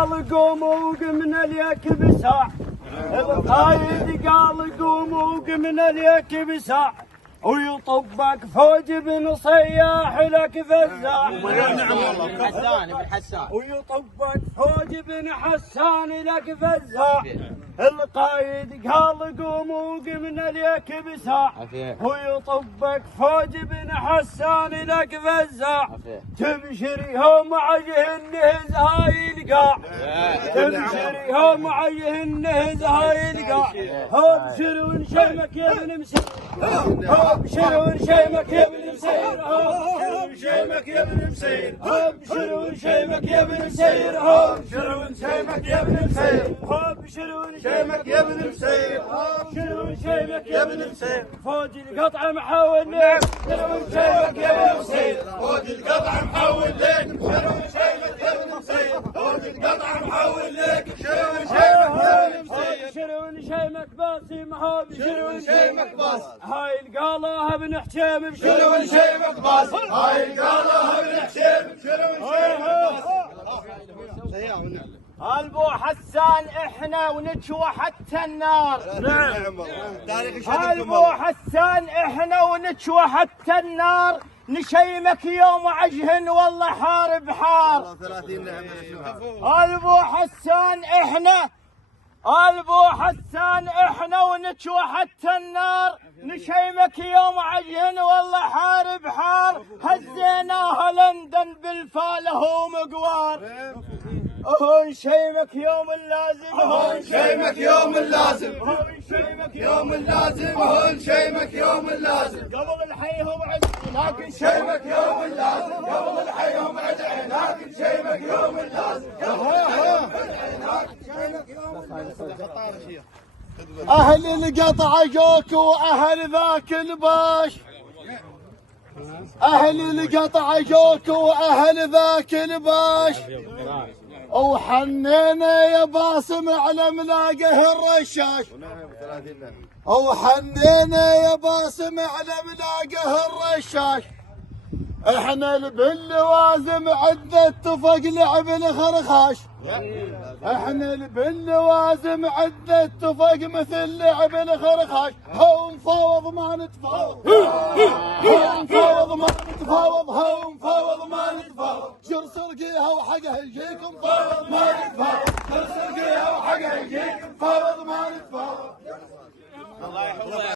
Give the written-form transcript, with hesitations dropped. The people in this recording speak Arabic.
قوموا قمنا ليك بساع. القايد قال قوموا قمنا ليك بساع، ويطبك فوج بن صياح لك فزاع. ويطبك فوج بن حسان لك فزاع. القايد قال قوموا قمنا ليك بساع، ويطبك فوج بن حسان لك فزاع. تبشريهم عيه النهز هاي القاع، تبشريهم عيه النهز هاي القاع. ابشروا شيمك يا ابن مسير، ابشروا شيمك يا ابن مسير، ابشروا شيمك يا ابن مسير، ابشروا شيمك يا ابن مسير، ابشروا شيمك يا ابن مسير، ابشروا شيمك يا ابن مسير، ابشروا شيمك يا ابن مسير. فوج القطع محاول لك، ابشروا شيمك يا ابن مسير، فوج القطع محاول لك، ابشروا شيمك يا ابن مسير، فوج القطع محاول لك، ابشروا شيمك يا ابن مسير. ابشروا شيمك باسم، ابشروا شيمك باس، هاي القاله بن حسين. ابشروا شيمك باس، هاي القاله بن حسين. ابشروا شيمك باس. البو حسان احنا ونجوى حتى النار. نعم. البو حسان احنا ونجوى حتى النار، نشيمك يوم عجهن والله حارب حار. البو حسان احنا، البو حسان احنا ونجوى حتى النار، نشيمك يوم عجهن والله حارب حار. هزيناها لندن بالفاله ومقوار. هون شيمك يوم اللازم، هون شيمك يوم اللازم، هون شيمك يوم اللازم، هون شيمك يوم اللازم. قبل الحيهم عد لكن شيمك يوم اللازم، قبل الحيهم عد لكن شيمك يوم اللازم. أهل القطع جوك وأهل ذاك الباش، أهل القطع جوك وأهل ذاك الباش. وحنينا يا باسم على ملاقه الرشاش، وحنينا يا باسم على ملاقه الرشاش. احنا باللوازم عدة اتفق لعب الخرخاش، احنا باللوازم عدة اتفق مثل لعب الخرخاش. هو مفاوض ما نتفاوض،